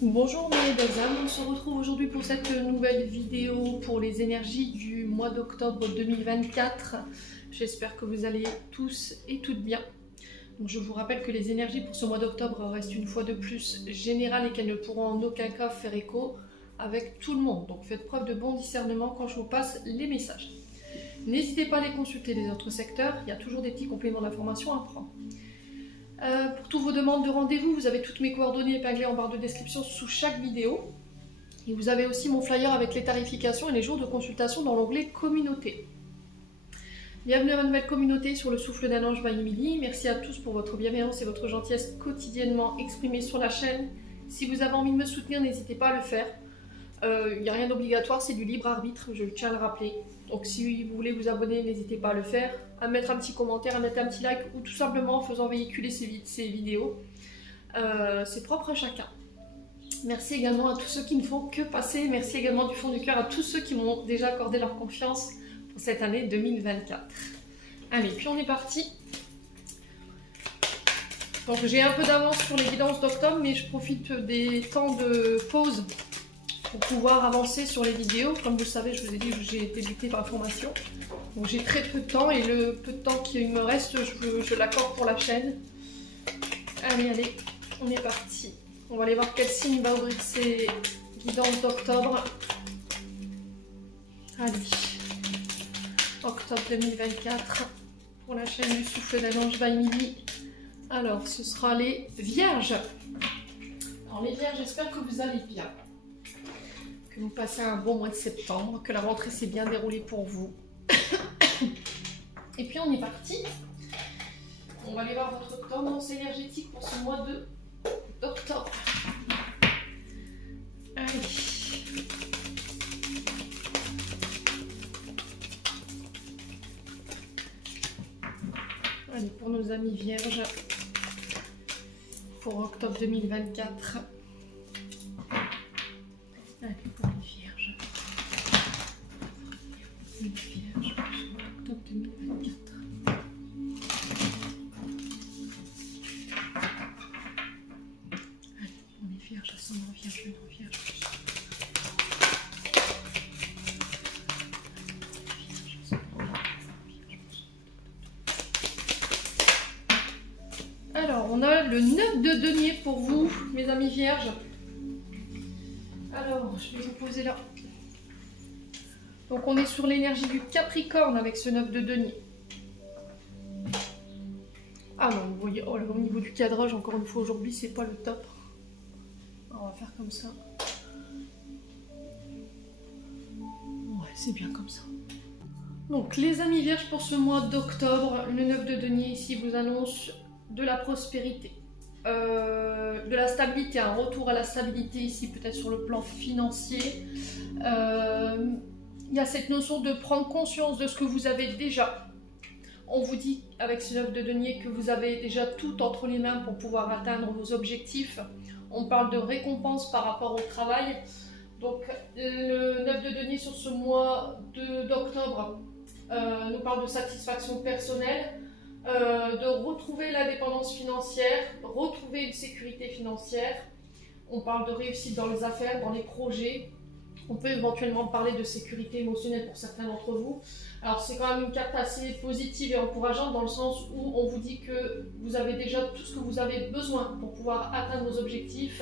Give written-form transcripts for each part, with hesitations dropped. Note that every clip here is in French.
Bonjour mes belles âmes, on se retrouve aujourd'hui pour cette nouvelle vidéo pour les énergies du mois d'octobre 2024. J'espère que vous allez tous et toutes bien. Donc je vous rappelle que les énergies pour ce mois d'octobre restent une fois de plus générales et qu'elles ne pourront en aucun cas faire écho avec tout le monde. Donc faites preuve de bon discernement quand je vous passe les messages. N'hésitez pas à les consulter des autres secteurs, il y a toujours des petits compléments d'information à prendre. Pour toutes vos demandes de rendez-vous, vous avez toutes mes coordonnées épinglées en barre de description sous chaque vidéo. Et vous avez aussi mon flyer avec les tarifications et les jours de consultation dans l'onglet Communauté. Bienvenue à ma nouvelle communauté sur le souffle d'un ange by Emily. Merci à tous pour votre bienveillance et votre gentillesse quotidiennement exprimée sur la chaîne. Si vous avez envie de me soutenir, n'hésitez pas à le faire. Il n'y a rien d'obligatoire, c'est du libre arbitre, je tiens à le rappeler. Donc si vous voulez vous abonner, n'hésitez pas à le faire, à mettre un petit commentaire, à mettre un petit like ou tout simplement en faisant véhiculer ces vidéos. C'est propre à chacun. Merci également à tous ceux qui ne font que passer. Merci également du fond du cœur à tous ceux qui m'ont déjà accordé leur confiance pour cette année 2024. Allez, puis on est parti. Donc j'ai un peu d'avance sur les guidances d'octobre, mais je profite des temps de pause pour pouvoir avancer sur les vidéos. Comme vous le savez, je vous ai dit que j'ai débuté par la formation. Donc j'ai très peu de temps et le peu de temps qui me reste, je l'accorde pour la chaîne. Allez, on est parti. On va aller voir quel signe va ouvrir ces guidances d'octobre. Allez, octobre 2024 pour la chaîne du souffle d'un ange by Emily. Alors, ce sera les Vierges. Alors les Vierges, j'espère que vous allez bien. Que vous passez un bon mois de septembre, que la rentrée s'est bien déroulée pour vous. Et puis on est parti. On va aller voir votre tendance énergétique pour ce mois d'octobre. Allez. Allez, pour nos amis vierges, pour octobre 2024. Allez, pour les vierges. Les vierges, octobre 2024. Allez, on est vierge, ascendant vierge, non vierge. Alors, on a le 9 de denier pour vous, mes amis vierges. Alors, je vais vous poser là. Donc, on est sur l'énergie du Capricorne avec ce 9 de denier. Ah non, vous voyez, oh là, au niveau du cadrage, encore une fois, aujourd'hui, c'est pas le top. On va faire comme ça. Ouais, c'est bien comme ça. Donc, les amis vierges, pour ce mois d'octobre, le 9 de denier ici vous annonce de la prospérité. De la stabilité, un retour à la stabilité ici peut-être sur le plan financier. Il y a cette notion de prendre conscience de ce que vous avez déjà. On vous dit avec ce 9 de denier que vous avez déjà tout entre les mains pour pouvoir atteindre vos objectifs. On parle de récompense par rapport au travail. Donc le 9 de denier sur ce mois d'octobre nous parle de satisfaction personnelle. De retrouver l'indépendance financière, retrouver une sécurité financière. On parle de réussite dans les affaires, dans les projets. On peut éventuellement parler de sécurité émotionnelle pour certains d'entre vous. Alors c'est quand même une carte assez positive et encourageante dans le sens où on vous dit que vous avez déjà tout ce que vous avez besoin pour pouvoir atteindre vos objectifs.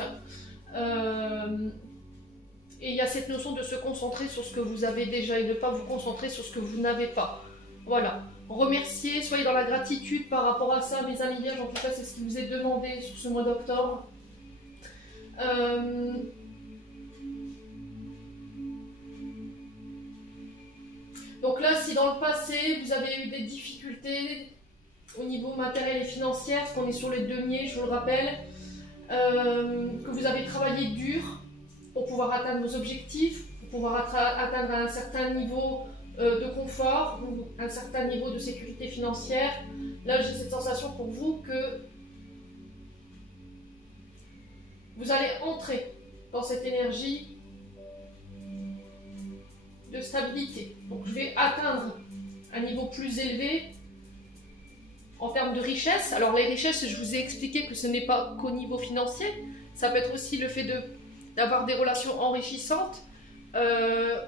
Et il y a cette notion de se concentrer sur ce que vous avez déjà et de ne pas vous concentrer sur ce que vous n'avez pas. Voilà. Remerciez, soyez dans la gratitude par rapport à ça, mes amis vierges. En tout cas, c'est ce qui vous est demandé sur ce mois d'octobre. Donc là, si dans le passé, vous avez eu des difficultés au niveau matériel et financier, parce qu'on est sur les deniers, je vous le rappelle, que vous avez travaillé dur pour pouvoir atteindre vos objectifs, pour pouvoir atteindre un certain niveau de confort ou un certain niveau de sécurité financière. Là, j'ai cette sensation pour vous que vous allez entrer dans cette énergie de stabilité. Donc, je vais atteindre un niveau plus élevé en termes de richesse. Alors, les richesses, je vous ai expliqué que ce n'est pas qu'au niveau financier. Ça peut être aussi le fait de d'avoir des relations enrichissantes.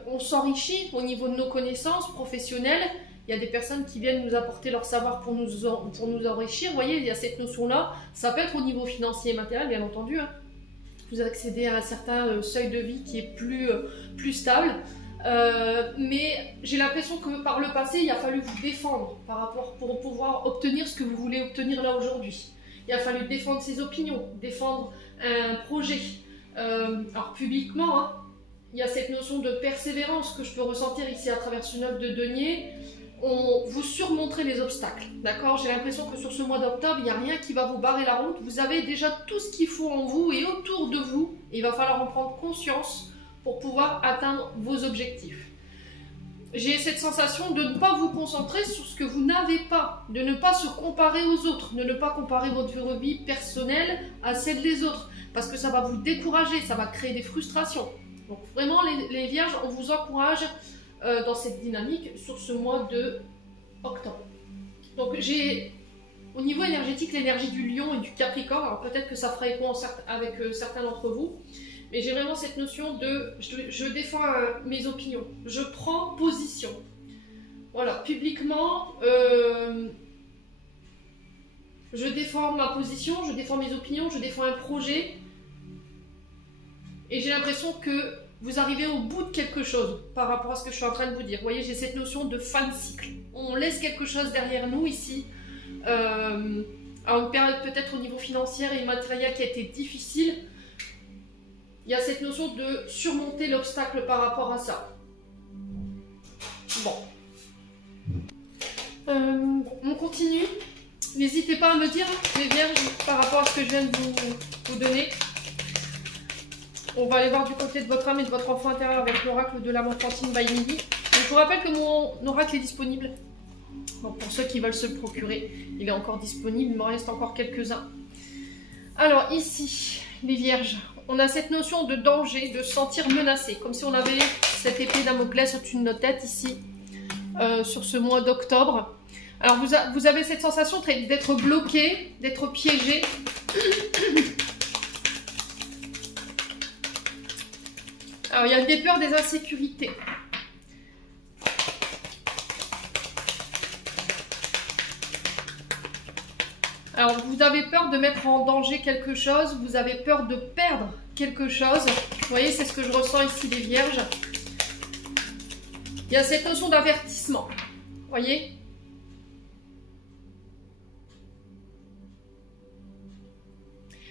On s'enrichit au niveau de nos connaissances professionnelles. Il y a des personnes qui viennent nous apporter leur savoir pour nous enrichir. Vous voyez, il y a cette notion-là. Ça peut être au niveau financier et matériel, bien entendu. Hein. Vous accédez à un certain seuil de vie qui est plus stable. Mais j'ai l'impression que par le passé, il a fallu vous défendre pour pouvoir obtenir ce que vous voulez obtenir là aujourd'hui. Il a fallu défendre ses opinions, défendre un projet. Alors publiquement, hein, il y a cette notion de persévérance que je peux ressentir ici à travers ce 9 de denier. Vous surmonterez les obstacles, d'accord? J'ai l'impression que sur ce mois d'octobre, il n'y a rien qui va vous barrer la route. Vous avez déjà tout ce qu'il faut en vous et autour de vous. Il va falloir en prendre conscience pour pouvoir atteindre vos objectifs. J'ai cette sensation de ne pas vous concentrer sur ce que vous n'avez pas, de ne pas se comparer aux autres, de ne pas comparer votre vie personnelle à celle des autres, parce que ça va vous décourager, ça va créer des frustrations. Donc vraiment, les vierges, on vous encourage dans cette dynamique sur ce mois de octobre. Donc j'ai au niveau énergétique l'énergie du lion et du capricorne. Alors peut-être que ça fera écho avec certains d'entre vous, mais j'ai vraiment cette notion de je défends mes opinions, je prends position. Voilà, publiquement, je défends ma position, je défends mes opinions, je défends un projet, et j'ai l'impression que vous arrivez au bout de quelque chose par rapport à ce que je suis en train de vous dire. Vous voyez, j'ai cette notion de fin de cycle. On laisse quelque chose derrière nous ici, à une période peut-être au niveau financier et matériel qui a été difficile. Il y a cette notion de surmonter l'obstacle par rapport à ça. Bon. On continue. N'hésitez pas à me dire, les vierges, par rapport à ce que je viens de vous donner. On va aller voir du côté de votre âme et de votre enfant intérieur avec l'oracle de l'âme enfantine by Midi. Donc, je vous rappelle que mon oracle est disponible. Donc, pour ceux qui veulent se le procurer, il est encore disponible. Il me reste encore quelques-uns. Alors ici, les vierges, on a cette notion de danger, de se sentir menacé. Comme si on avait cette épée Damoclès au-dessus de notre tête ici, sur ce mois d'octobre. Alors vous avez cette sensation d'être bloqué, d'être piégé. Alors, il y a des peurs, des insécurités. Alors, vous avez peur de mettre en danger quelque chose, vous avez peur de perdre quelque chose. Vous voyez, c'est ce que je ressens ici, les vierges. Il y a cette notion d'avertissement. Vous voyez ?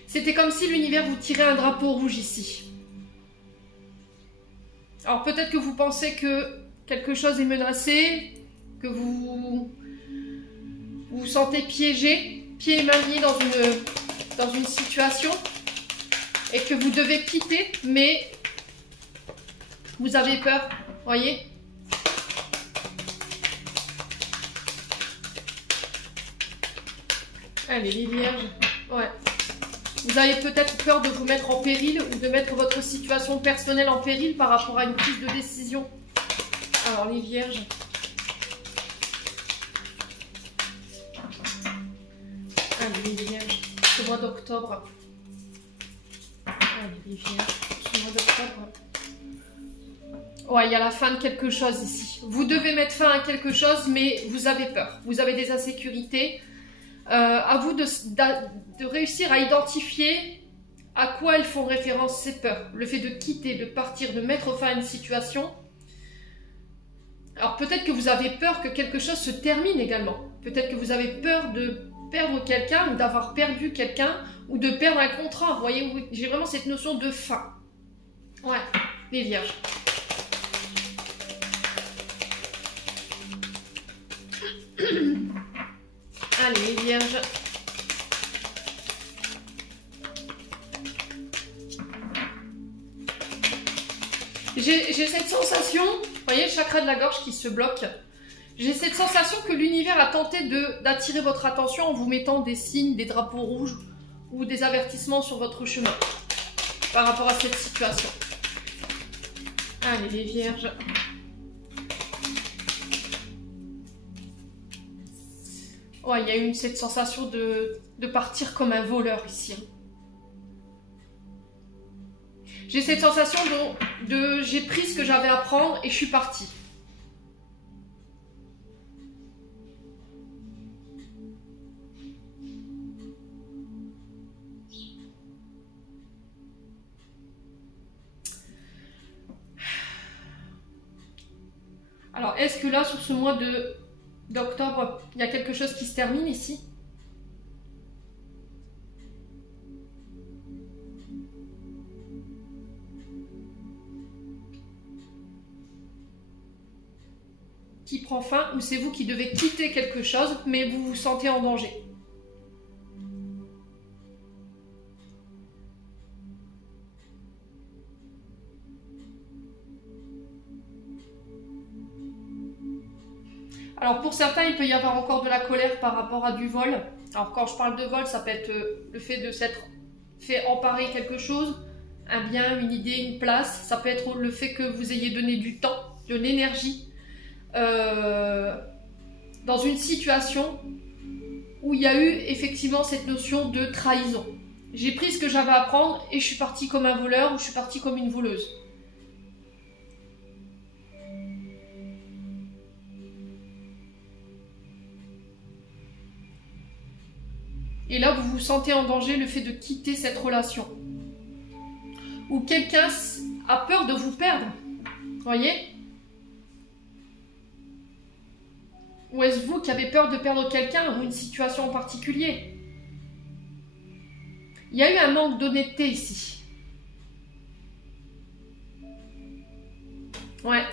C'était comme si l'univers vous tirait un drapeau rouge ici. Alors peut-être que vous pensez que quelque chose est menacé, que vous vous sentez piégé, pieds et mains liés dans une situation et que vous devez quitter, mais vous avez peur, voyez ? Allez, les vierges, ouais. Vous avez peut-être peur de vous mettre en péril ou de mettre votre situation personnelle en péril par rapport à une prise de décision. Alors, les vierges. Allez, les vierges. Ce mois d'octobre. Allez, les vierges. Ce mois d'octobre. Ouais, il y a la fin de quelque chose ici. Vous devez mettre fin à quelque chose, mais vous avez peur. Vous avez des insécurités. À vous de réussir à identifier à quoi elles font référence ces peurs. Le fait de quitter, de partir, de mettre fin à une situation. Alors peut-être que vous avez peur que quelque chose se termine également. Peut-être que vous avez peur de perdre quelqu'un ou d'avoir perdu quelqu'un ou de perdre un contrat. Vous voyez, j'ai vraiment cette notion de fin. Ouais, les vierges. Allez, les vierges. J'ai cette sensation, vous voyez le chakra de la gorge qui se bloque. J'ai cette sensation que l'univers a tenté d'attirer votre attention en vous mettant des signes, des drapeaux rouges ou des avertissements sur votre chemin par rapport à cette situation. Allez, les vierges. Ouais, il y a eu cette sensation de partir comme un voleur ici. J'ai cette sensation de j'ai pris ce que j'avais à prendre et je suis partie. Alors, est-ce que là, sur ce mois d'octobre, il y a quelque chose qui se termine ici? Qui prend fin, ou c'est vous qui devez quitter quelque chose, mais vous vous sentez en danger? Alors pour certains, il peut y avoir encore de la colère par rapport à du vol. Alors quand je parle de vol, ça peut être le fait de s'être fait emparer quelque chose, un bien, une idée, une place. Ça peut être le fait que vous ayez donné du temps, de l'énergie dans une situation où il y a eu effectivement cette notion de trahison. J'ai pris ce que j'avais à prendre et je suis partie comme un voleur ou je suis partie comme une voleuse. Et là, vous vous sentez en danger, le fait de quitter cette relation. Ou quelqu'un a peur de vous perdre. Voyez? Ou est-ce vous qui avez peur de perdre quelqu'un ou une situation en particulier? Il y a eu un manque d'honnêteté ici. Ouais.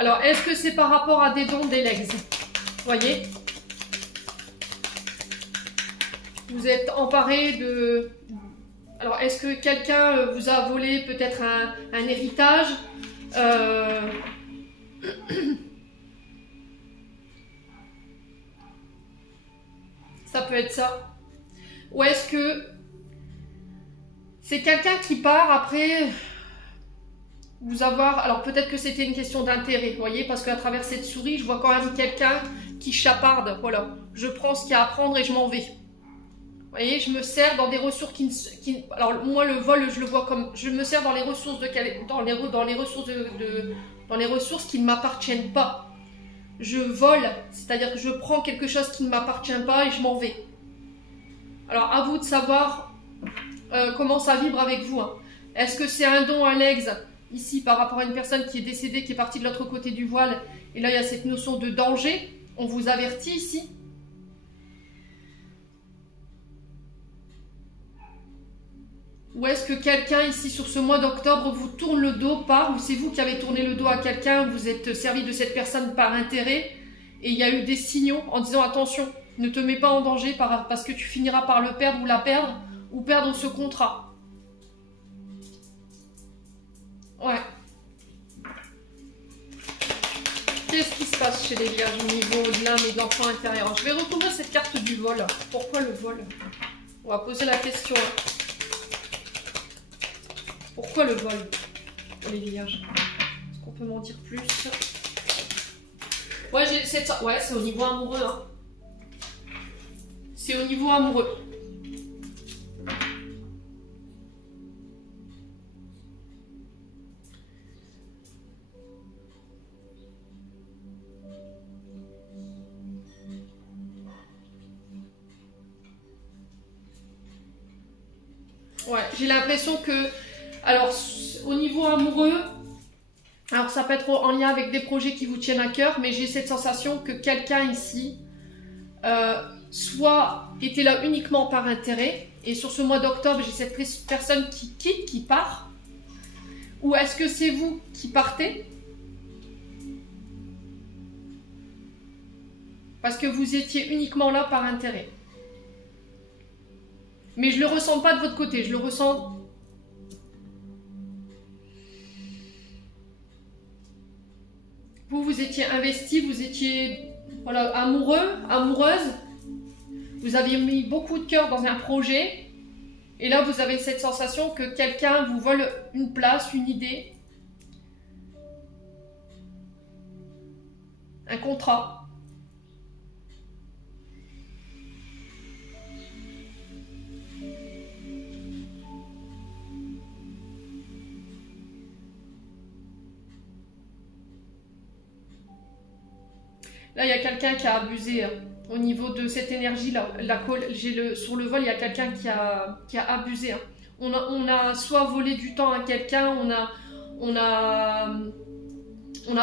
Alors, est-ce que c'est par rapport à des dons des legs? Voyez? Vous êtes emparé de... Alors, est-ce que quelqu'un vous a volé peut-être un héritage? Ça peut être ça. Ou est-ce que c'est quelqu'un qui part après vous avoir... Alors, peut-être que c'était une question d'intérêt, vous voyez? Parce qu'à travers cette souris, je vois quand même quelqu'un qui chaparde. Voilà. Je prends ce qu'il y a à prendre et je m'en vais. Vous voyez, je me sers dans des ressources qui... Alors, moi, le vol, je le vois comme... Je me sers dans les ressources dans les ressources qui ne m'appartiennent pas. Je vole, c'est-à-dire que je prends quelque chose qui ne m'appartient pas et je m'en vais. Alors, à vous de savoir comment ça vibre avec vous. Hein. Est-ce que c'est un don à l'ex, ici, par rapport à une personne qui est décédée, qui est partie de l'autre côté du voile, et là, il y a cette notion de danger. On vous avertit ici. Ou est-ce que quelqu'un ici sur ce mois d'octobre vous tourne le dos ou c'est vous qui avez tourné le dos à quelqu'un, vous êtes servi de cette personne par intérêt et il y a eu des signaux en disant attention, ne te mets pas en danger parce que tu finiras par le perdre ou la perdre ou perdre ce contrat. Ouais. Qu'est-ce qui se passe chez les vierges au niveau de l'âme et de l'enfant intérieur? Je vais retourner cette carte du vol. Pourquoi le vol? On va poser la question. Pourquoi le vol pour les vierges? Est-ce qu'on peut m'en dire plus? Ouais, c'est au niveau amoureux. Hein. C'est au niveau amoureux. Ouais, j'ai l'impression que... Alors, au niveau amoureux, alors ça peut être en lien avec des projets qui vous tiennent à cœur, mais j'ai cette sensation que quelqu'un ici soit était là uniquement par intérêt, et sur ce mois d'octobre, j'ai cette personne qui quitte, qui part, ou est-ce que c'est vous qui partez? Parce que vous étiez uniquement là par intérêt. Mais je ne le ressens pas de votre côté, je le ressens... Vous étiez investi, vous étiez voilà, amoureux, amoureuse. Vous aviez mis beaucoup de cœur dans un projet. Et là, vous avez cette sensation que quelqu'un vous vole une place, une idée. Un contrat. Là, il y a quelqu'un qui a abusé hein, au niveau de cette énergie. Là, sur le vol, il y a quelqu'un qui a abusé. Hein. On a soit volé du temps à quelqu'un, on n'a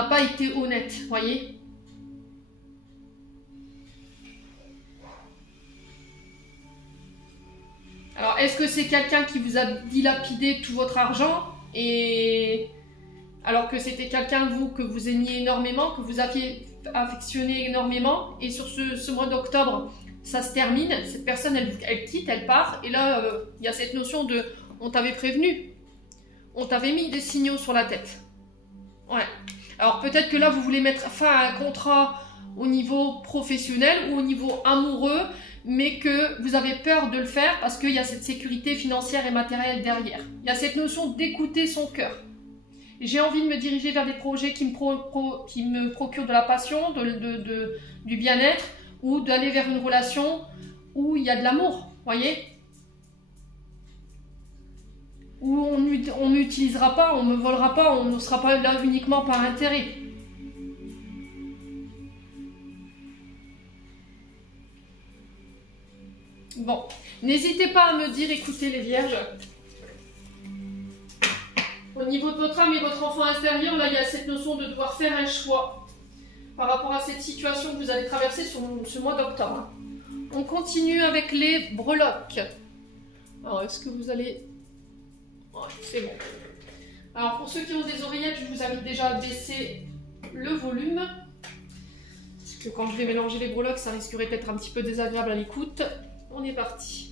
pas été honnête, voyez. Alors, est-ce que c'est quelqu'un qui vous a dilapidé tout votre argent et alors que c'était quelqu'un, vous, que vous aimiez énormément, que vous aviez affectionné énormément, et sur ce mois d'octobre, ça se termine, cette personne, elle quitte, elle part, et là, il y a cette notion de « on t'avait prévenu, on t'avait mis des signaux sur la tête ». Ouais. Alors peut-être que là, vous voulez mettre fin à un contrat au niveau professionnel ou au niveau amoureux, mais que vous avez peur de le faire parce qu'il y a cette sécurité financière et matérielle derrière. Il y a cette notion d'écouter son cœur. J'ai envie de me diriger vers des projets qui me procurent de la passion, du bien-être, ou d'aller vers une relation où il y a de l'amour, voyez, où on n'utilisera pas, on ne me volera pas, on ne sera pas là uniquement par intérêt. Bon, n'hésitez pas à me dire, écoutez les vierges, au niveau de votre âme et votre enfant intérieur, là il y a cette notion de devoir faire un choix par rapport à cette situation que vous allez traverser sur ce mois d'octobre. On continue avec les breloques. Alors, est-ce que vous allez... Ouais, c'est bon. Alors, pour ceux qui ont des oreillettes, je vous invite déjà à baisser le volume. Parce que quand je vais mélanger les breloques, ça risquerait d'être un petit peu désagréable à l'écoute. On est parti.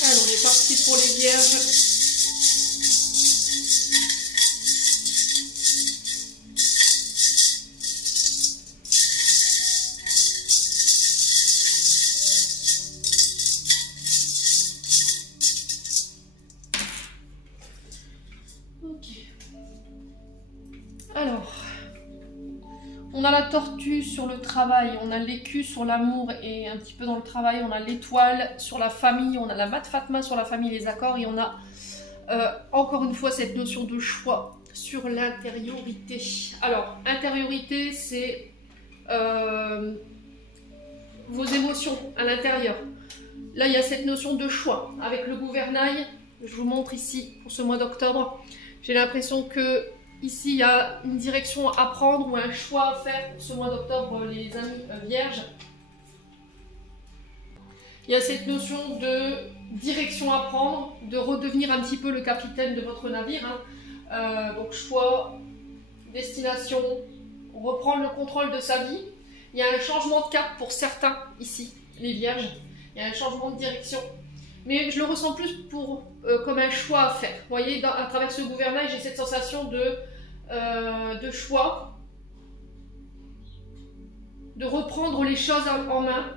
Alors, on est parti pour les vierges. Alors, on a la tortue sur le travail, on a l'écu sur l'amour et un petit peu dans le travail, on a l'étoile sur la famille, on a la mat fatma sur la famille, les accords, et on a encore une fois cette notion de choix sur l'intériorité. Alors, intériorité, c'est vos émotions à l'intérieur. Là, il y a cette notion de choix avec le gouvernail. Je vous montre ici pour ce mois d'octobre. J'ai l'impression que ici, il y a une direction à prendre ou un choix à faire pour ce mois d'octobre, les amis vierges. Il y a cette notion de direction à prendre, de redevenir un petit peu le capitaine de votre navire. Hein. Donc choix, destination, reprendre le contrôle de sa vie. Il y a un changement de cap pour certains ici, les vierges. Il y a un changement de direction. Mais je le ressens plus comme un choix à faire. Vous voyez, à travers ce gouvernail, j'ai cette sensation de choix, de reprendre les choses en main.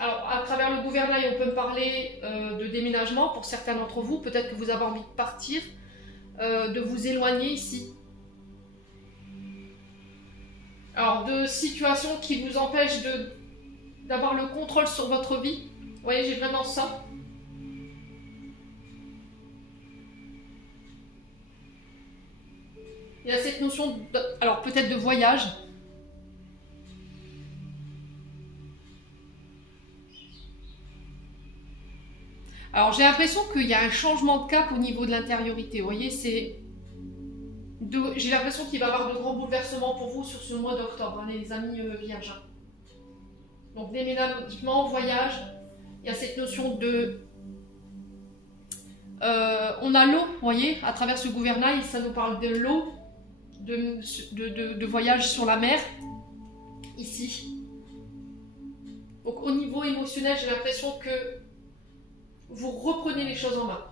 Alors, à travers le gouvernail, on peut me parler de déménagement pour certains d'entre vous. Peut-être que vous avez envie de partir, de vous éloigner ici. Alors, de situations qui vous empêchent d'avoir le contrôle sur votre vie. Vous voyez, j'ai vraiment ça. Il y a cette notion, alors peut-être de voyage. Alors j'ai l'impression qu'il y a un changement de cap au niveau de l'intériorité. Vous voyez, j'ai l'impression qu'il va y avoir de grands bouleversements pour vous sur ce mois d'octobre, hein, les amis vierges. Donc déménagement, voyage, il y a cette notion de... on a l'eau, vous voyez, à travers ce gouvernail, ça nous parle de l'eau, de voyage sur la mer, ici. Donc au niveau émotionnel, j'ai l'impression que vous reprenez les choses en main.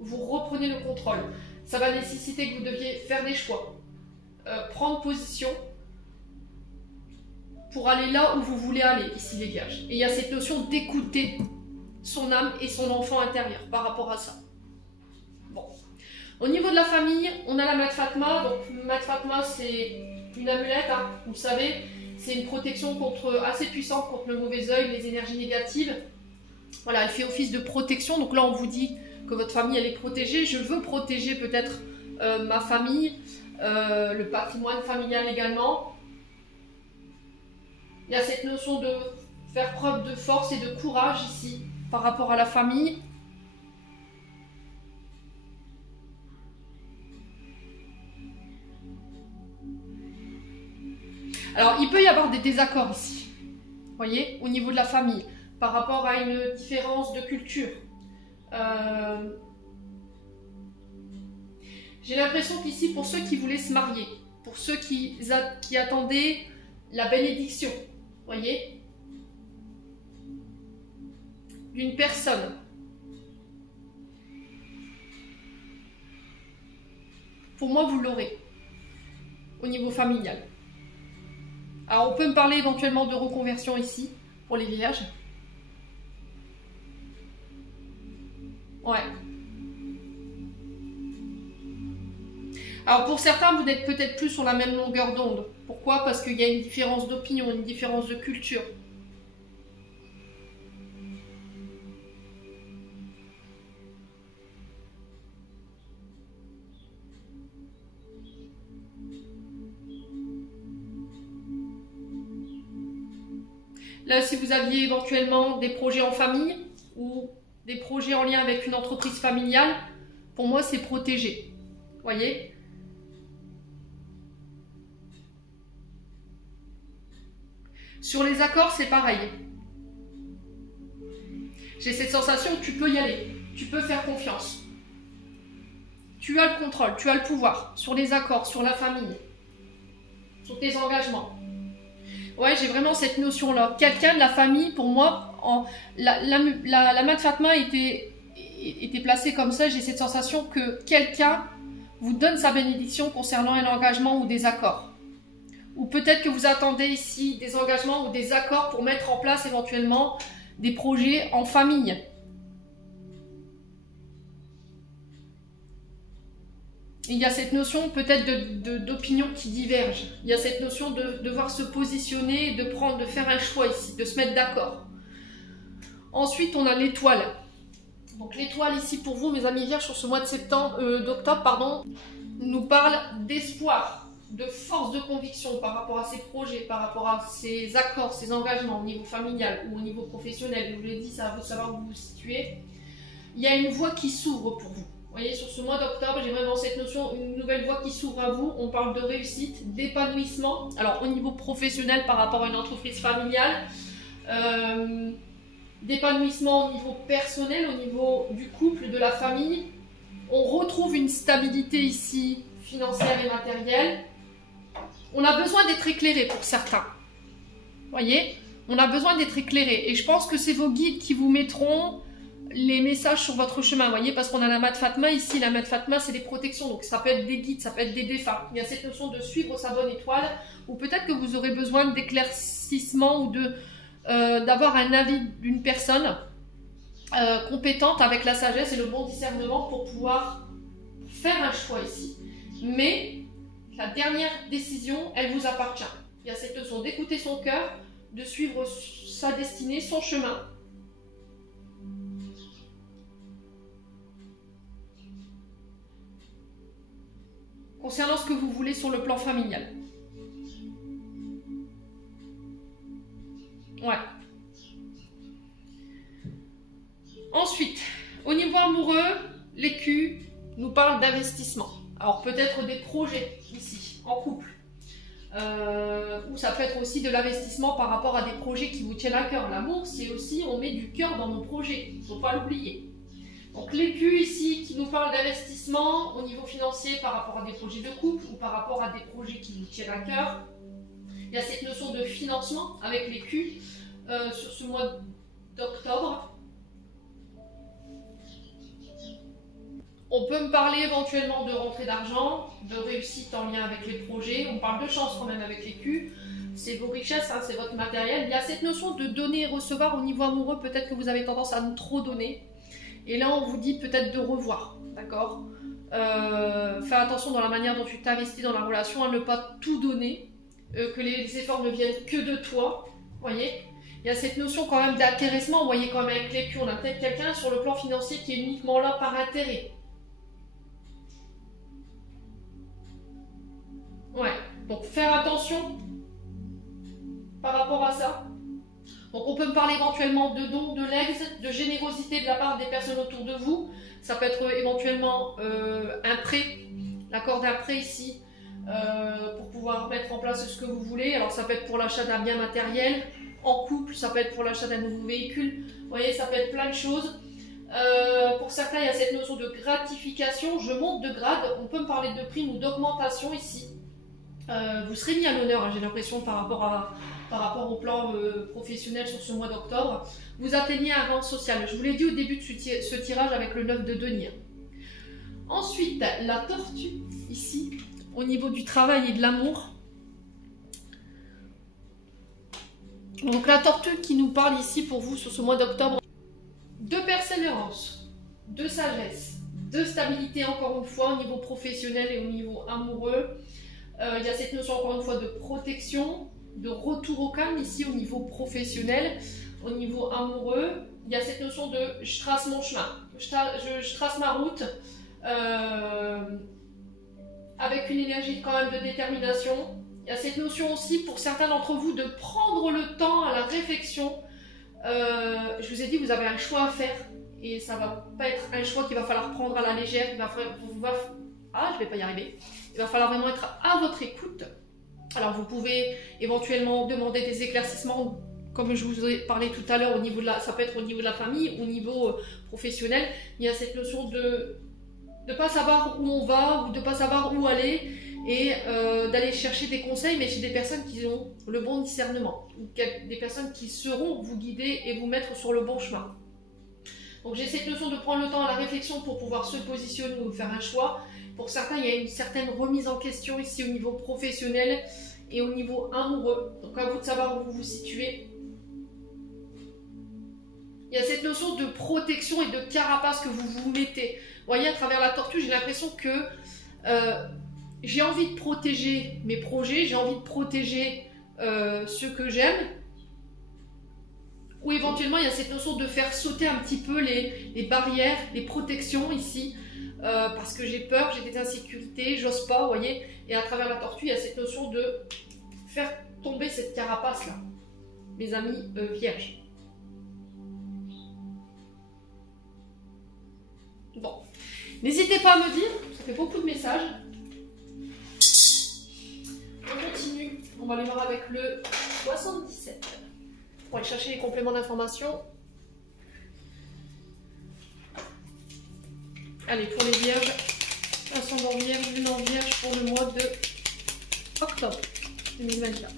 Vous reprenez le contrôle. Ça va nécessiter que vous deviez faire des choix, prendre position, pour aller là où vous voulez aller, ici les vierges. Et il y a cette notion d'écouter son âme et son enfant intérieur par rapport à ça. Bon. Au niveau de la famille, on a la Mat Fatma. Donc Mat Fatma, c'est une amulette, hein, vous le savez. C'est une protection assez puissante contre le mauvais œil, les énergies négatives. Voilà, elle fait office de protection. Donc là, on vous dit que votre famille, elle est protégée. Je veux protéger peut-être ma famille, le patrimoine familial également. Il y a cette notion de faire preuve de force et de courage ici par rapport à la famille. Alors, il peut y avoir des désaccords ici, vous voyez, au niveau de la famille, par rapport à une différence de culture. J'ai l'impression qu'ici, pour ceux qui voulaient se marier, pour ceux qui attendaient la bénédiction, vous voyez, d'une personne, pour moi, vous l'aurez au niveau familial. Alors, on peut me parler éventuellement de reconversion ici, pour les vierges. Ouais. Alors, pour certains, vous n'êtes peut-être plus sur la même longueur d'onde. Pourquoi? Parce qu'il y a une différence d'opinion, une différence de culture. Là, si vous aviez éventuellement des projets en famille ou des projets en lien avec une entreprise familiale, pour moi, c'est protégé. Vous voyez? Sur les accords, c'est pareil. J'ai cette sensation que tu peux y aller. Tu peux faire confiance. Tu as le contrôle, tu as le pouvoir sur les accords, sur la famille, sur tes engagements. Ouais, j'ai vraiment cette notion-là. Quelqu'un de la famille, pour moi, la Mat Fatma était placée comme ça. J'ai cette sensation que quelqu'un vous donne sa bénédiction concernant un engagement ou des accords. Ou peut-être que vous attendez ici des engagements ou des accords pour mettre en place éventuellement des projets en famille. Il y a cette notion peut-être d'opinion qui diverge. Il y a cette notion de devoir se positionner, de faire un choix ici, de se mettre d'accord. Ensuite, on a l'étoile. Donc l'étoile ici pour vous, mes amis vierges, sur ce mois d'octobre, pardon, nous parle d'espoir, de force de conviction par rapport à ces projets, par rapport à ces accords, ces engagements au niveau familial ou au niveau professionnel. Je vous l'ai dit, ça va vous savoir où vous vous situez. Il y a une voie qui s'ouvre pour vous. Vous voyez, sur ce mois d'octobre, j'ai vraiment cette notion, une nouvelle voie qui s'ouvre à vous. On parle de réussite, d'épanouissement. Alors, au niveau professionnel par rapport à une entreprise familiale, d'épanouissement au niveau personnel, au niveau du couple, de la famille. On retrouve une stabilité ici, financière et matérielle. On a besoin d'être éclairé pour certains. Vous voyez, on a besoin d'être éclairé. Et je pense que c'est vos guides qui vous mettront les messages sur votre chemin, vous voyez, parce qu'on a la Mat Fatma ici. La Mat Fatma, c'est des protections, donc ça peut être des guides, ça peut être des défunts. Il y a cette notion de suivre sa bonne étoile, ou peut-être que vous aurez besoin d'éclaircissement ou d'avoir un avis d'une personne compétente avec la sagesse et le bon discernement pour pouvoir faire un choix ici. Mais la dernière décision, elle vous appartient. Il y a cette notion d'écouter son cœur, de suivre sa destinée, son chemin. Concernant ce que vous voulez sur le plan familial. Ouais. Ensuite, au niveau amoureux, l'écu nous parle d'investissement. Alors peut-être des projets ici, en couple. Ou ça peut être aussi de l'investissement par rapport à des projets qui vous tiennent à cœur. L'amour, c'est aussi, on met du cœur dans nos projets. Il ne faut pas l'oublier. Donc l'écu ici qui nous parle d'investissement au niveau financier par rapport à des projets de couple ou par rapport à des projets qui vous tiennent à cœur. Il y a cette notion de financement avec l'écu sur ce mois d'octobre. On peut me parler éventuellement de rentrée d'argent, de réussite en lien avec les projets. On parle de chance quand même avec l'écu. C'est vos richesses, hein, c'est votre matériel. Il y a cette notion de donner et recevoir au niveau amoureux. Peut-être que vous avez tendance à trop donner. Et là, on vous dit peut-être de revoir, d'accord? Fais attention dans la manière dont tu t'investis dans la relation à ne pas tout donner, que les efforts ne viennent que de toi, voyez? Il y a cette notion quand même d'intéressement, vous voyez quand même avec l'écu, on a peut-être quelqu'un sur le plan financier qui est uniquement là par intérêt. Ouais, donc faire attention par rapport à ça. Donc on peut me parler éventuellement de dons, de legs, de générosité de la part des personnes autour de vous. Ça peut être éventuellement un prêt, l'accord d'un prêt ici, pour pouvoir mettre en place ce que vous voulez. Alors ça peut être pour l'achat d'un bien matériel, en couple, ça peut être pour l'achat d'un nouveau véhicule. Vous voyez, ça peut être plein de choses. Pour certains, il y a cette notion de gratification. Je monte de grade, on peut me parler de prime ou d'augmentation ici. Vous serez mis à l'honneur, hein, j'ai l'impression, par rapport au plan professionnel sur ce mois d'octobre. Vous atteignez un rang social. Je vous l'ai dit au début de ce tirage avec le 9 de denier. Ensuite, la tortue, ici, au niveau du travail et de l'amour. Donc la tortue qui nous parle ici pour vous sur ce mois d'octobre. De persévérance, de sagesse, de stabilité encore une fois au niveau professionnel et au niveau amoureux. Il y a cette notion encore une fois de protection, de retour au calme ici au niveau professionnel, au niveau amoureux. Il y a cette notion de je trace mon chemin, je trace ma route avec une énergie quand même de détermination. Il y a cette notion aussi pour certains d'entre vous de prendre le temps à la réflexion. Je vous ai dit, vous avez un choix à faire et ça va pas être un choix qu'il va falloir prendre à la légère. Je vais pas y arriver. Il va falloir vraiment être à votre écoute. Alors vous pouvez éventuellement demander des éclaircissements, comme je vous ai parlé tout à l'heure, ça peut être au niveau de la famille, au niveau professionnel. Il y a cette notion de ne pas savoir où on va ou de ne pas savoir où aller et d'aller chercher des conseils, mais chez des personnes qui ont le bon discernement, ou des personnes qui sauront vous guider et vous mettre sur le bon chemin. Donc j'ai cette notion de prendre le temps à la réflexion pour pouvoir se positionner ou faire un choix. Pour certains, il y a une certaine remise en question ici au niveau professionnel et au niveau amoureux. Donc à vous de savoir où vous vous situez. Il y a cette notion de protection et de carapace que vous vous mettez. Vous voyez, à travers la tortue, j'ai l'impression que j'ai envie de protéger mes projets, j'ai envie de protéger ceux que j'aime. Ou éventuellement, il y a cette notion de faire sauter un petit peu les barrières, les protections ici. Parce que j'ai peur, j'ai des insécurités, j'ose pas, vous voyez. Et à travers la tortue, il y a cette notion de faire tomber cette carapace-là. Mes amis vierges. Bon. N'hésitez pas à me dire, ça fait beaucoup de messages. On continue. On va aller voir avec le 77. On va aller chercher les compléments d'information. Allez, pour les vierges, ascendant vierge, lune en vierge pour le mois de octobre 2024.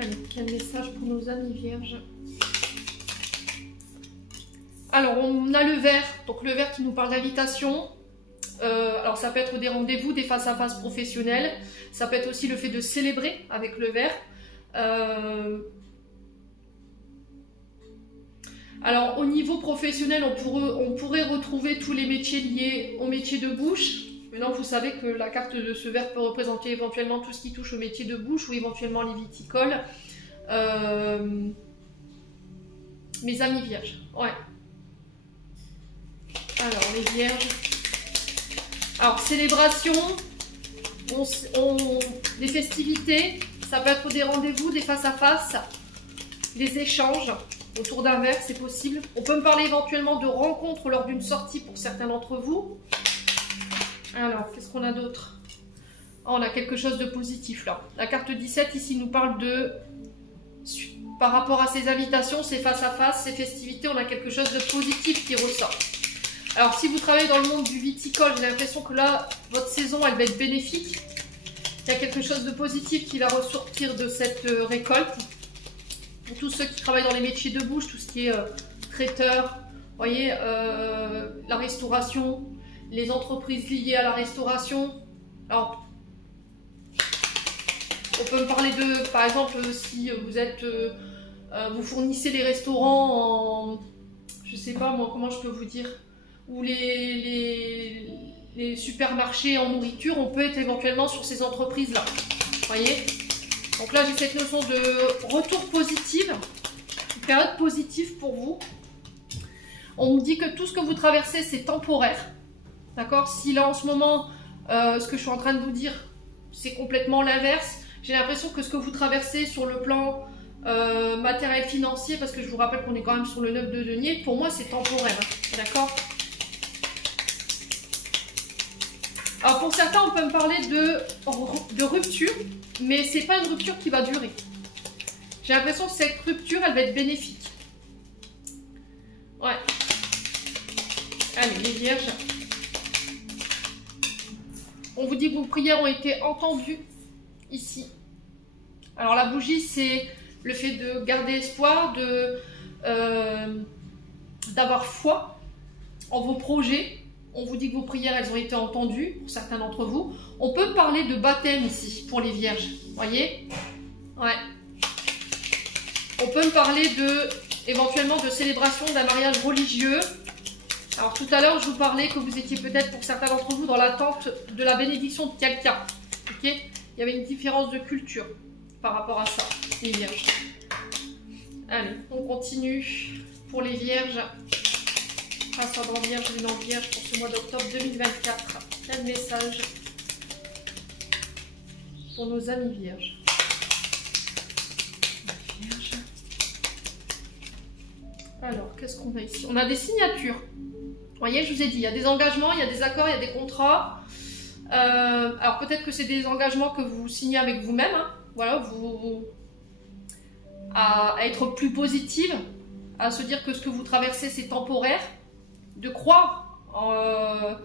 Allez, quel message pour nos amis vierges? Alors, on a le vert, donc le vert qui nous parle d'invitation. Alors, ça peut être des rendez-vous, des face-à-face professionnels. Ça peut être aussi le fait de célébrer avec le vert. Alors au niveau professionnel, on pourrait retrouver tous les métiers liés au métier de bouche. Maintenant vous savez que la carte de ce vert peut représenter éventuellement tout ce qui touche au métier de bouche ou éventuellement les viticoles. Mes amis vierges, ouais. Alors les vierges. Alors célébration, des festivités, ça peut être des rendez-vous, des face-à-face, des échanges. Autour d'un verre, c'est possible. On peut me parler éventuellement de rencontres lors d'une sortie pour certains d'entre vous. Alors, qu'est-ce qu'on a d'autre? Oh, on a quelque chose de positif là. La carte 17 ici nous parle de... Par rapport à ces invitations, ces face-à-face, ces festivités, on a quelque chose de positif qui ressort. Alors, si vous travaillez dans le monde du viticole, j'ai l'impression que là, votre saison, elle va être bénéfique. Il y a quelque chose de positif qui va ressortir de cette récolte. Pour tous ceux qui travaillent dans les métiers de bouche, tout ce qui est traiteur, voyez, la restauration, les entreprises liées à la restauration. Alors, on peut me parler de, par exemple, si vous êtes, vous fournissez les restaurants en, je sais pas moi, comment je peux vous dire, ou les supermarchés en nourriture, on peut être éventuellement sur ces entreprises-là. Vous voyez? Donc là, j'ai cette notion de retour positif, une période positive pour vous. On me dit que tout ce que vous traversez, c'est temporaire. D'accord? Si là, en ce moment, ce que je suis en train de vous dire, c'est complètement l'inverse, j'ai l'impression que ce que vous traversez sur le plan matériel financier, parce que je vous rappelle qu'on est quand même sur le 9 de denier, pour moi, c'est temporaire. D'accord? Alors pour certains, on peut me parler de rupture, mais c'est pas une rupture qui va durer. J'ai l'impression que cette rupture, elle va être bénéfique. Ouais. Allez, les vierges. On vous dit que vos prières ont été entendues ici. Alors la bougie, c'est le fait de garder espoir, d'avoir foi en vos projets. On vous dit que vos prières, elles ont été entendues, pour certains d'entre vous. On peut parler de baptême ici, pour les vierges. Vous voyez? Ouais. On peut me parler éventuellement de célébration d'un mariage religieux. Alors tout à l'heure, je vous parlais que vous étiez peut-être, pour certains d'entre vous, dans l'attente de la bénédiction de quelqu'un. Ok? Il y avait une différence de culture par rapport à ça, les vierges. Allez, on continue pour les vierges. Ascendant vierge, lunan vierge pour ce mois d'octobre 2024. Quel message pour nos amis vierges? Vierge. Alors, qu'est-ce qu'on a ici? On a des signatures. Vous voyez, je vous ai dit, il y a des engagements, il y a des accords, il y a des contrats. Alors, peut-être que c'est des engagements que vous signez avec vous-même. Hein. Voilà, à être plus positive, à se dire que ce que vous traversez, c'est temporaire. De croire en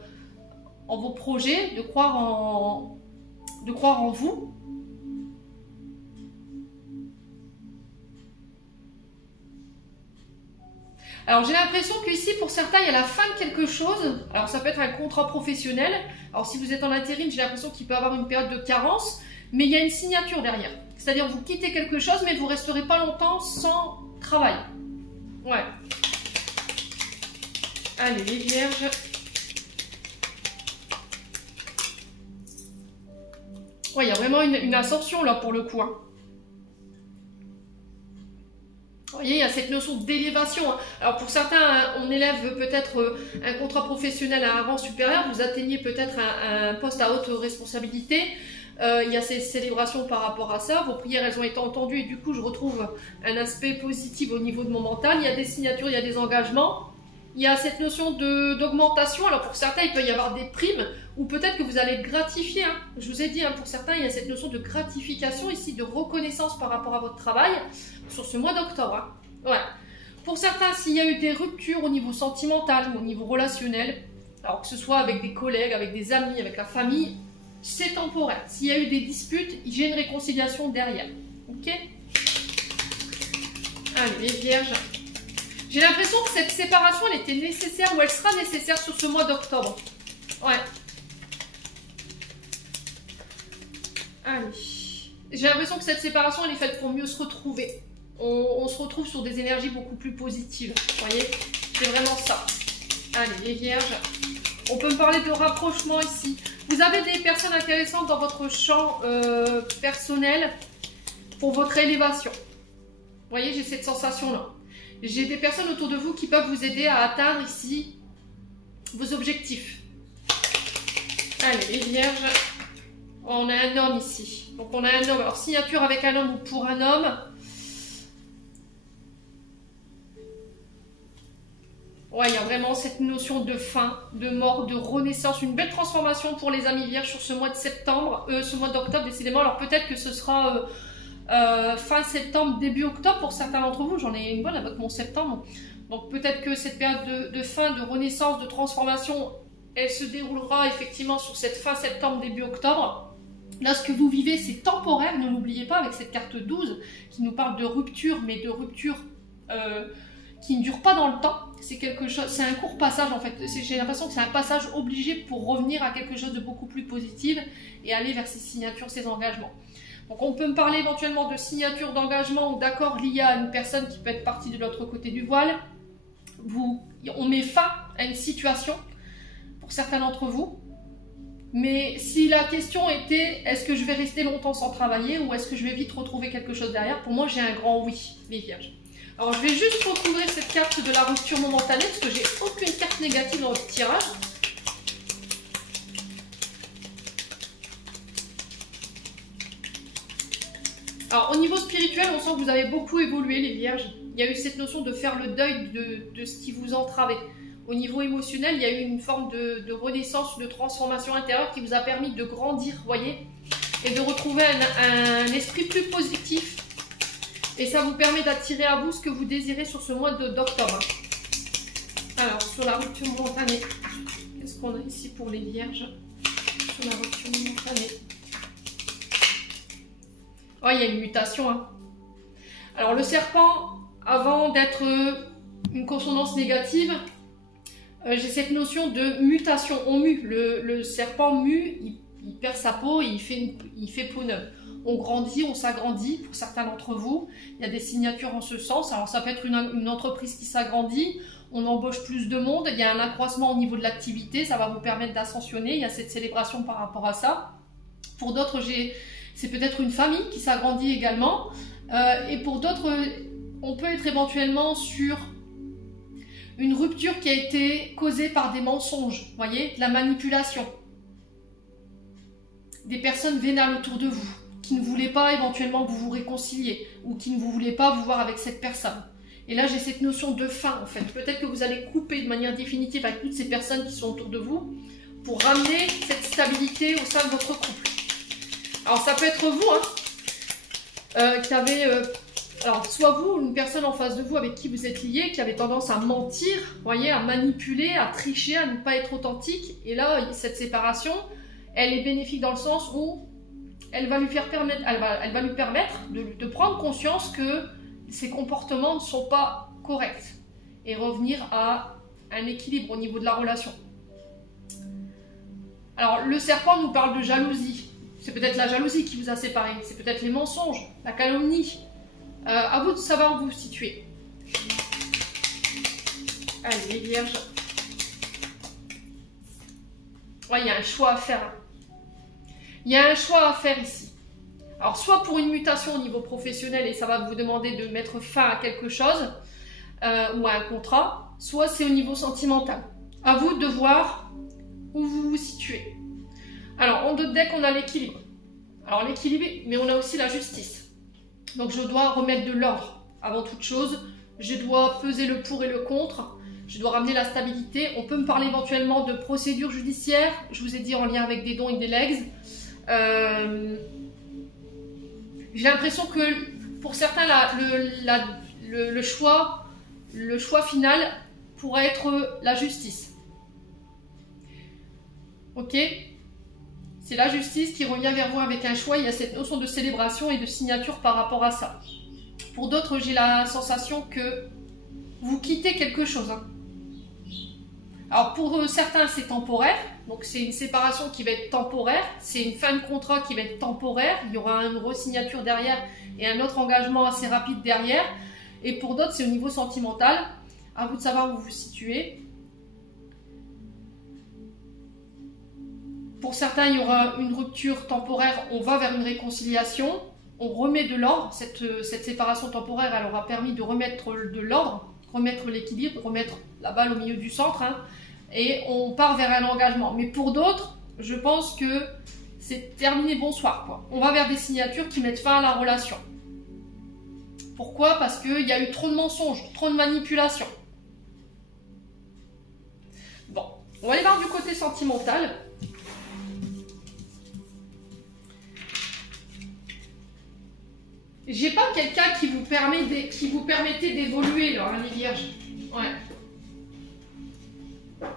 vos projets, de croire en vous. Alors j'ai l'impression qu'ici pour certains il y a la fin de quelque chose. Alors ça peut être un contrat professionnel. Alors si vous êtes en intérim, j'ai l'impression qu'il peut y avoir une période de carence, mais il y a une signature derrière. C'est-à-dire vous quittez quelque chose mais vous ne resterez pas longtemps sans travail. Ouais. Allez, les vierges. Ouais, il y a vraiment une ascension là pour le coup. Hein. Vous voyez, il y a cette notion d'élévation. Hein. Alors pour certains, on élève peut-être un contrat professionnel à un rang supérieur. Vous atteignez peut-être un poste à haute responsabilité. Il y a ces célébrations par rapport à ça. Vos prières, elles ont été entendues et du coup, je retrouve un aspect positif au niveau de mon mental. Il y a des signatures, il y a des engagements. Il y a cette notion d'augmentation. Alors pour certains, il peut y avoir des primes ou peut-être que vous allez être gratifié. Hein. Je vous ai dit, hein, pour certains, il y a cette notion de gratification ici, de reconnaissance par rapport à votre travail sur ce mois d'octobre. Hein. Ouais. Pour certains, s'il y a eu des ruptures au niveau sentimental, au niveau relationnel, alors que ce soit avec des collègues, avec des amis, avec la famille, c'est temporaire. S'il y a eu des disputes, j'ai une réconciliation derrière. Ok? Allez, les vierges. J'ai l'impression que cette séparation, elle était nécessaire ou elle sera nécessaire sur ce mois d'octobre. Ouais. Allez. J'ai l'impression que cette séparation, elle est faite pour mieux se retrouver. On se retrouve sur des énergies beaucoup plus positives. Vous voyez? C'est vraiment ça. Allez, les vierges. On peut me parler de rapprochement ici. Vous avez des personnes intéressantes dans votre champ personnel pour votre élévation. Vous voyez, j'ai cette sensation-là. J'ai des personnes autour de vous qui peuvent vous aider à atteindre ici vos objectifs. Allez, les vierges. On a un homme ici. Donc on a un homme. Alors signature avec un homme ou pour un homme. Ouais, il y a vraiment cette notion de fin, de mort, de renaissance. Une belle transformation pour les amis vierges sur ce mois de septembre. Ce mois d'octobre, décidément. Alors peut-être que ce sera... fin septembre, début octobre pour certains d'entre vous, j'en ai une bonne avec mon septembre. Donc peut-être que cette période de fin, de renaissance, de transformation, elle se déroulera effectivement sur cette fin septembre, début octobre. Là, ce que vous vivez, c'est temporaire, ne l'oubliez pas, avec cette carte 12 qui nous parle de rupture, mais de rupture qui ne dure pas dans le temps. C'est quelque chose, c'est un court passage en fait. J'ai l'impression que c'est un passage obligé pour revenir à quelque chose de beaucoup plus positif et aller vers ces signatures, ces engagements. Donc on peut me parler éventuellement de signature d'engagement ou d'accord lié à une personne qui peut être partie de l'autre côté du voile. on met fin à une situation pour certains d'entre vous. Mais si la question était, est-ce que je vais rester longtemps sans travailler ou est-ce que je vais vite retrouver quelque chose derrière? Pour moi, j'ai un grand oui, les vierges. Alors, je vais juste recouvrir cette carte de la rupture momentanée parce que j'ai aucune carte négative dans le tirage. Alors, au niveau spirituel, on sent que vous avez beaucoup évolué, les vierges. Il y a eu cette notion de faire le deuil de ce qui vous entravait. Au niveau émotionnel, il y a eu une forme de renaissance, de transformation intérieure qui vous a permis de grandir, voyez, et de retrouver un esprit plus positif. Et ça vous permet d'attirer à vous ce que vous désirez sur ce mois d'octobre. Alors, sur la rupture momentanée, qu'est-ce qu'on a ici pour les vierges? Sur la rupture momentanée. Oh, il y a une mutation. Hein. Alors, le serpent, avant d'être une consonance négative, j'ai cette notion de mutation. On mue. Le serpent mue, il perd sa peau et il fait peau neuve. On grandit, on s'agrandit pour certains d'entre vous. Il y a des signatures en ce sens. Alors, ça peut être une entreprise qui s'agrandit. On embauche plus de monde. Il y a un accroissement au niveau de l'activité. Ça va vous permettre d'ascensionner. Il y a cette célébration par rapport à ça. Pour d'autres, c'est peut-être une famille qui s'agrandit également. Et pour d'autres, on peut être éventuellement sur une rupture qui a été causée par des mensonges, voyez, de la manipulation. Des personnes vénales autour de vous, qui ne voulaient pas éventuellement que vous vous réconciliez, ou qui ne voulaient pas vous voir avec cette personne. Et là, j'ai cette notion de fin, en fait. Peut-être que vous allez couper de manière définitive avec toutes ces personnes qui sont autour de vous, pour ramener cette stabilité au sein de votre couple. Alors, ça peut être vous, hein, qui avez... alors, soit vous, une personne en face de vous avec qui vous êtes lié, qui avait tendance à mentir, voyez, à manipuler, à tricher, à ne pas être authentique. Et là, cette séparation, elle est bénéfique dans le sens où elle va lui permettre de prendre conscience que ses comportements ne sont pas corrects et revenir à un équilibre au niveau de la relation. Alors, le serpent nous parle de jalousie. C'est peut-être la jalousie qui vous a séparés, c'est peut-être les mensonges, la calomnie. À vous de savoir où vous vous situez. Allez, les vierges. Ouais, il y a un choix à faire. Il y a un choix à faire ici. Alors, soit pour une mutation au niveau professionnel et ça va vous demander de mettre fin à quelque chose ou à un contrat, soit c'est au niveau sentimental. À vous de voir où vous vous situez. Alors, en deux decks, on a l'équilibre. Alors, l'équilibre, mais on a aussi la justice. Donc, je dois remettre de l'ordre avant toute chose. Je dois peser le pour et le contre. Je dois ramener la stabilité. On peut me parler éventuellement de procédure judiciaire. Je vous ai dit en lien avec des dons et des legs. J'ai l'impression que pour certains, le choix final pourrait être la justice. Ok ? C'est la justice qui revient vers vous avec un choix. Il y a cette notion de célébration et de signature par rapport à ça. Pour d'autres, j'ai la sensation que vous quittez quelque chose. Hein. Alors pour certains, c'est temporaire. Donc c'est une séparation qui va être temporaire. C'est une fin de contrat qui va être temporaire. Il y aura une re-signature derrière et un autre engagement assez rapide derrière. Et pour d'autres, c'est au niveau sentimental. À vous de savoir où vous vous situez. Pour certains, il y aura une rupture temporaire, on va vers une réconciliation, on remet de l'ordre, cette séparation temporaire, elle aura permis de remettre de l'ordre, remettre l'équilibre, remettre la balle au milieu du centre, hein, et on part vers un engagement. Mais pour d'autres, je pense que c'est terminé, bonsoir, quoi. On va vers des signatures qui mettent fin à la relation. Pourquoi? Parce qu'il y a eu trop de mensonges, trop de manipulations. Bon, on va aller voir du côté sentimental. J'ai pas quelqu'un qui vous permettait d'évoluer, là, hein, les vierges. Ouais.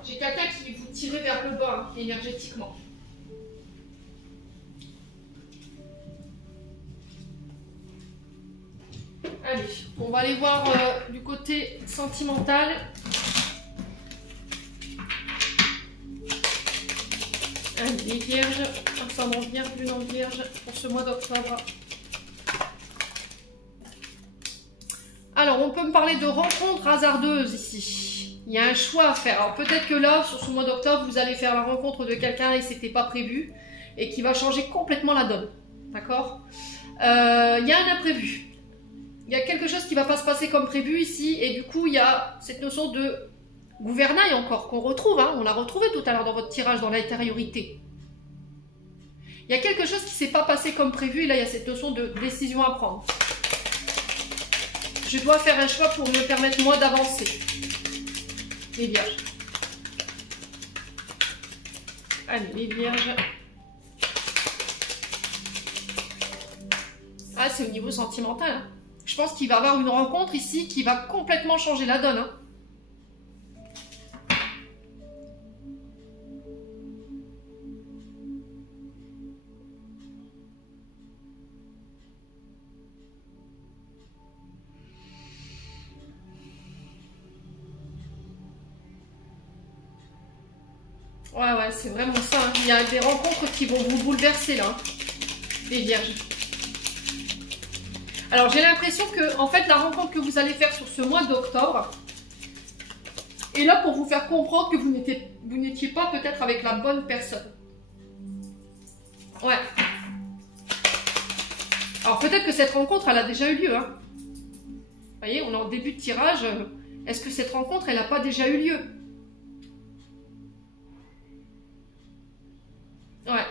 J'ai quelqu'un qui vous tirait vers le bas, hein, énergétiquement. Allez, on va aller voir du côté sentimental. Allez, les vierges, ascendant vierge, lune en vierge pour ce mois d'octobre. Alors, on peut me parler de rencontres hasardeuses ici. Il y a un choix à faire. Alors peut-être que là, sur ce mois d'octobre, vous allez faire la rencontre de quelqu'un et c'était pas prévu et qui va changer complètement la donne. D'accord? Il y a un imprévu. Il y a quelque chose qui va pas se passer comme prévu ici et du coup, il y a cette notion de gouvernail encore qu'on retrouve. Hein, on l'a retrouvé tout à l'heure dans votre tirage, dans l'intériorité. Il y a quelque chose qui s'est pas passé comme prévu et là, il y a cette notion de décision à prendre. Je dois faire un choix pour me permettre moi d'avancer. Les vierges. Allez, les vierges. Ah, c'est au niveau sentimental. Hein. Je pense qu'il va y avoir une rencontre ici qui va complètement changer la donne. Hein. Ouais, c'est vraiment ça. Hein. Il y a des rencontres qui vont vous bouleverser là. Les vierges. Alors, j'ai l'impression que, en fait, la rencontre que vous allez faire sur ce mois d'octobre est là pour vous faire comprendre que vous n'étiez pas peut-être avec la bonne personne. Ouais. Alors, peut-être que cette rencontre, elle a déjà eu lieu. Hein. Vous voyez, on est en début de tirage. Est-ce que cette rencontre, elle n'a pas déjà eu lieu? Ouais.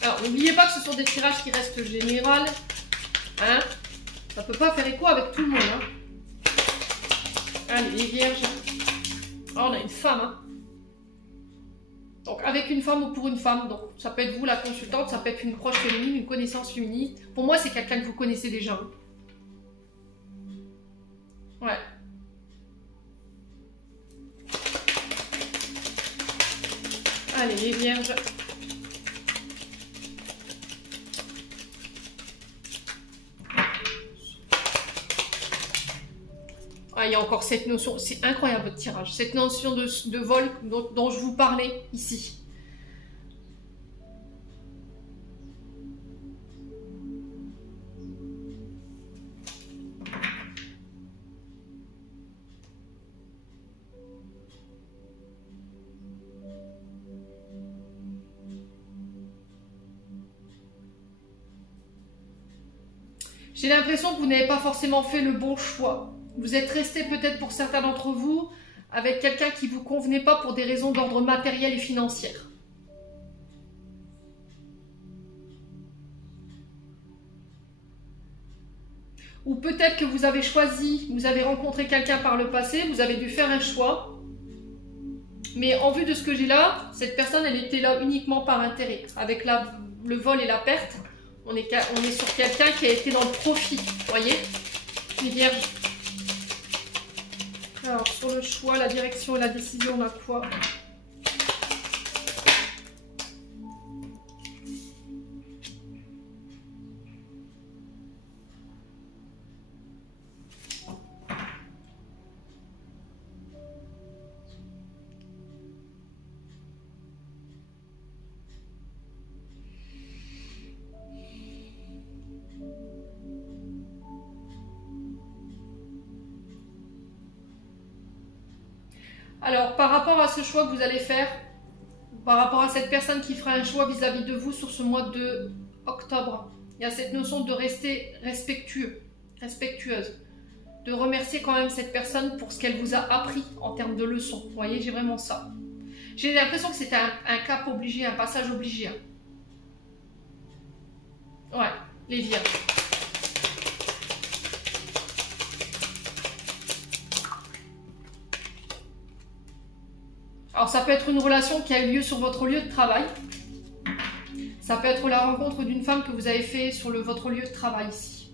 Alors, n'oubliez pas que ce sont des tirages qui restent généraux. Hein? Ça ne peut pas faire écho avec tout le monde. Hein? Allez, les vierges. Oh, on a une femme. Hein? Donc, avec une femme ou pour une femme. Donc, ça peut être vous, la consultante. Ça peut être une proche féminine, une connaissance féminine. Pour moi, c'est quelqu'un que vous connaissez déjà. Hein? Ouais. Allez, les vierges. Ah, il y a encore cette notion, c'est incroyable votre tirage, cette notion de vol dont je vous parlais ici. J'ai l'impression que vous n'avez pas forcément fait le bon choix. Vous êtes resté peut-être pour certains d'entre vous avec quelqu'un qui ne vous convenait pas pour des raisons d'ordre matériel et financier. Ou peut-être que vous avez choisi, vous avez rencontré quelqu'un par le passé, vous avez dû faire un choix. Mais en vue de ce que j'ai là, cette personne, elle était là uniquement par intérêt. Avec le vol et la perte, on est sur quelqu'un qui a été dans le profit. Vous voyez, les vierges. Alors, sur le choix, la direction et la décision, on a quoi? Alors, par rapport à ce choix que vous allez faire, par rapport à cette personne qui fera un choix vis-à-vis de vous sur ce mois de octobre, il y a cette notion de rester respectueuse, de remercier quand même cette personne pour ce qu'elle vous a appris en termes de leçons. Vous voyez, j'ai vraiment ça. J'ai l'impression que c'était un cap obligé, un passage obligé. Ouais, les vierges. Alors ça peut être une relation qui a eu lieu sur votre lieu de travail. Ça peut être la rencontre d'une femme que vous avez fait sur votre lieu de travail ici.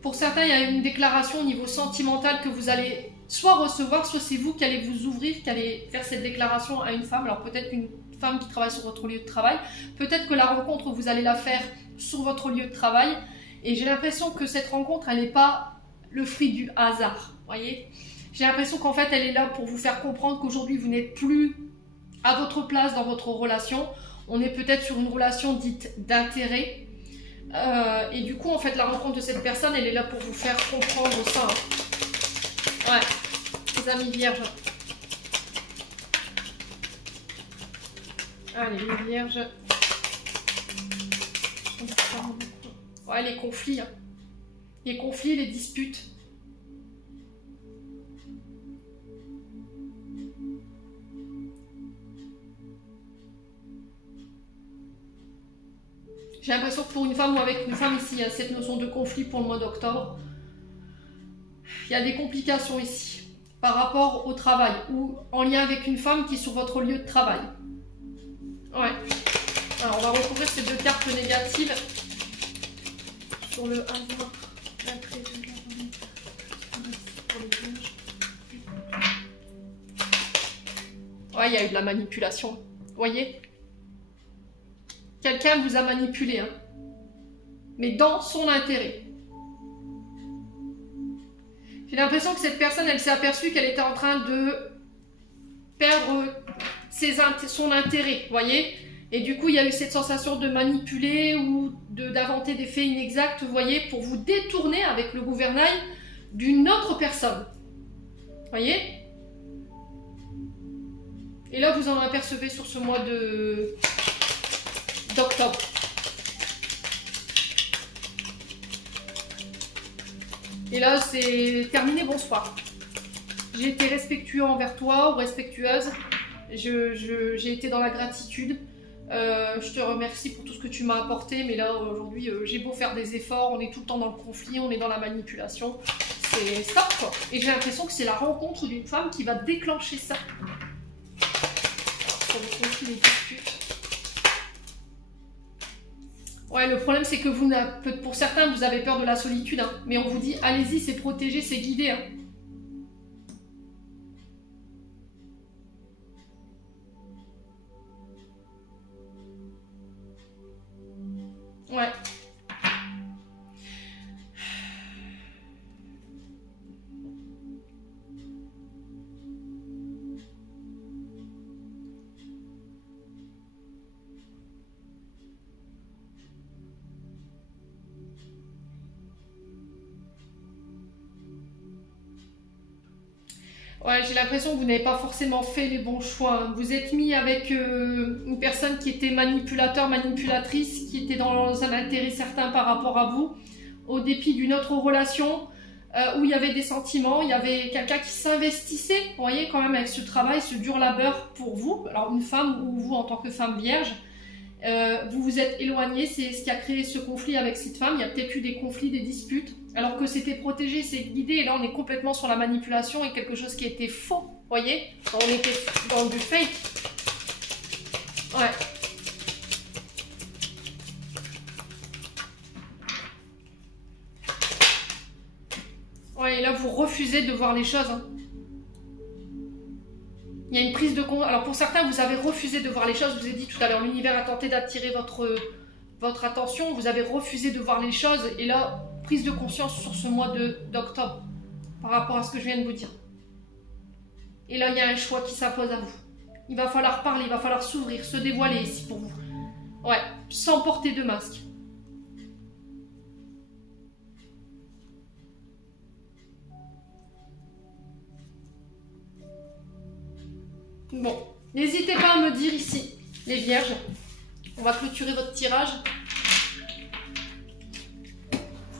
Pour certains, il y a une déclaration au niveau sentimental que vous allez soit recevoir, soit c'est vous qui allez vous ouvrir, qui allez faire cette déclaration à une femme. Alors peut-être une femme qui travaille sur votre lieu de travail. Peut-être que la rencontre, vous allez la faire sur votre lieu de travail. Et j'ai l'impression que cette rencontre, elle n'est pas le fruit du hasard, voyez. J'ai l'impression qu'en fait, elle est là pour vous faire comprendre qu'aujourd'hui, vous n'êtes plus à votre place dans votre relation. On est peut-être sur une relation dite d'intérêt. Et du coup, en fait, la rencontre de cette personne, elle est là pour vous faire comprendre ça. Hein. Ouais, les amis vierges. Allez, les vierges. Ouais, les conflits. Hein. Les conflits, les disputes. J'ai l'impression que pour une femme ou avec une femme ici, il y a cette notion de conflit pour le mois d'octobre. Il y a des complications ici par rapport au travail ou en lien avec une femme qui est sur votre lieu de travail. Ouais. Alors on va recouvrir ces deux cartes négatives sur le hasard. Ouais, il y a eu de la manipulation. Vous voyez ? Quelqu'un vous a manipulé, hein, mais dans son intérêt. J'ai l'impression que cette personne, elle s'est aperçue qu'elle était en train de perdre son intérêt, vous voyez. Et du coup, il y a eu cette sensation de manipuler ou d'inventer des faits inexacts, vous voyez, pour vous détourner avec le gouvernail d'une autre personne. Vous voyez. Et là, vous en apercevez sur ce mois d'octobre. Et là, c'est terminé, bonsoir. J'ai été respectueux envers toi ou respectueuse. J'ai été dans la gratitude. Je te remercie pour tout ce que tu m'as apporté. Mais là, aujourd'hui, j'ai beau faire des efforts. On est tout le temps dans le conflit, on est dans la manipulation. C'est stop, quoi. Et j'ai l'impression que c'est la rencontre d'une femme qui va déclencher ça. Alors, sur le conflit, les disputes. Ouais, le problème c'est que vous, pour certains, vous avez peur de la solitude, hein, mais on vous dit, allez-y, c'est protégé, c'est guidé. Hein. Ouais. Ouais, j'ai l'impression que vous n'avez pas forcément fait les bons choix. Vous êtes mis avec une personne qui était manipulateur, manipulatrice, qui était dans un intérêt certain par rapport à vous, au dépit d'une autre relation où il y avait des sentiments, il y avait quelqu'un qui s'investissait, vous voyez, quand même avec ce travail, ce dur labeur pour vous. Alors une femme ou vous en tant que femme vierge, vous vous êtes éloigné, c'est ce qui a créé ce conflit avec cette femme. Il y a peut-être eu des conflits, des disputes, alors que c'était protégé, c'est guidé, et là on est complètement sur la manipulation et quelque chose qui était faux, vous voyez. On était dans du fake. Ouais. Ouais, et là vous refusez de voir les choses. Hein. Il y a une prise de conscience. Alors pour certains, vous avez refusé de voir les choses. Je vous ai dit tout à l'heure, l'univers a tenté d'attirer votre attention. Vous avez refusé de voir les choses. Et là, prise de conscience sur ce mois d'octobre par rapport à ce que je viens de vous dire. Et là, il y a un choix qui s'impose à vous. Il va falloir parler, il va falloir s'ouvrir, se dévoiler ici pour vous. Ouais, sans porter de masque. Bon, n'hésitez pas à me dire ici, les vierges. On va clôturer votre tirage.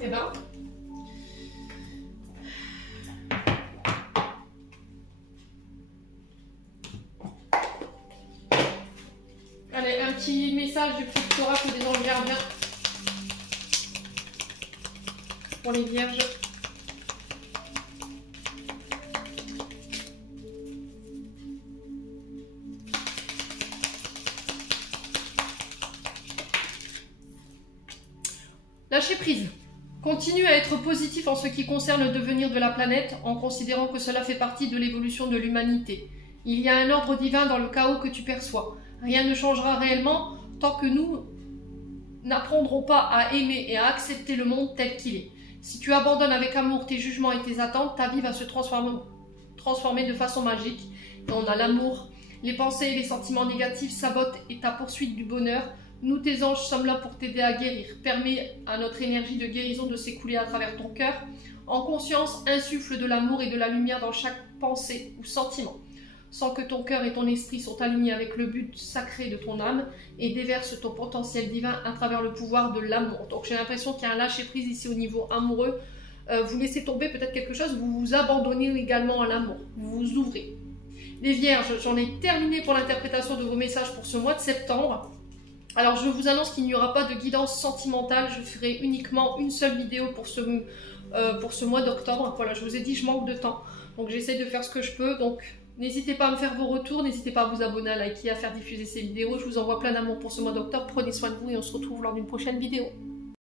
Eh ben. Allez, un petit message du petit oracle des anges gardiens pour les vierges. Lâchez prise. Continue à être positif en ce qui concerne le devenir de la planète, en considérant que cela fait partie de l'évolution de l'humanité. Il y a un ordre divin dans le chaos que tu perçois. Rien ne changera réellement tant que nous n'apprendrons pas à aimer et à accepter le monde tel qu'il est. Si tu abandonnes avec amour tes jugements et tes attentes, ta vie va se transformer de façon magique. Et on a l'amour, Les pensées et les sentiments négatifs sabotent et ta poursuite du bonheur. Nous, tes anges, sommes là pour t'aider à guérir. Permets à notre énergie de guérison de s'écouler à travers ton cœur. En conscience, insuffle de l'amour et de la lumière dans chaque pensée ou sentiment. Sens que ton cœur et ton esprit sont alignés avec le but sacré de ton âme et déverse ton potentiel divin à travers le pouvoir de l'amour. Donc j'ai l'impression qu'il y a un lâcher-prise ici au niveau amoureux. Vous laissez tomber peut-être quelque chose, vous vous abandonnez également à l'amour, vous vous ouvrez. Les vierges, j'en ai terminé pour l'interprétation de vos messages pour ce mois de septembre. Alors je vous annonce qu'il n'y aura pas de guidance sentimentale, je ferai uniquement une seule vidéo pour ce mois d'octobre. Voilà, je vous ai dit, je manque de temps, donc j'essaie de faire ce que je peux. Donc n'hésitez pas à me faire vos retours, n'hésitez pas à vous abonner, à liker, à faire diffuser ces vidéos. Je vous envoie plein d'amour pour ce mois d'octobre, prenez soin de vous et on se retrouve lors d'une prochaine vidéo.